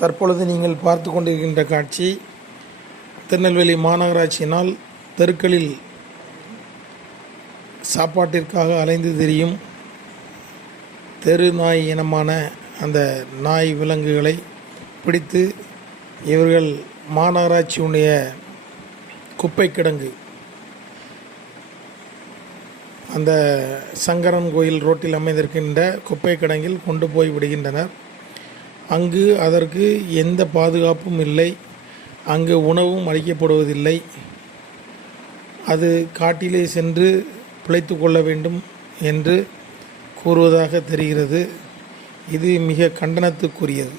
தற்பொழுது நீங்கள் பார்த்து கொண்டிருக்கின்ற காட்சி திருநெல்வேலி மாநகராட்சியினால் தெருக்களில் சாப்பாட்டிற்காக அலைந்து திரியும் தெரு நாய் இனமான அந்த நாய் விலங்குகளை பிடித்து இவர்கள் மாநகராட்சியுடைய குப்பை கிடங்கு அந்த சங்கரன் கோயில் ரோட்டில் அமைந்திருக்கின்ற குப்பை கிடங்கில் கொண்டு போய் விடுகின்றனர். அங்கு அதற்கு எந்த பாதுகாப்பும் இல்லை, அங்கு உணவும் அளிக்கப்படுவதில்லை. அது காட்டிலே சென்று பிழைத்து கொள்ள வேண்டும் என்று கூறுவதாக தெரிகிறது. இது மிக கண்டனத்துக்குரியது.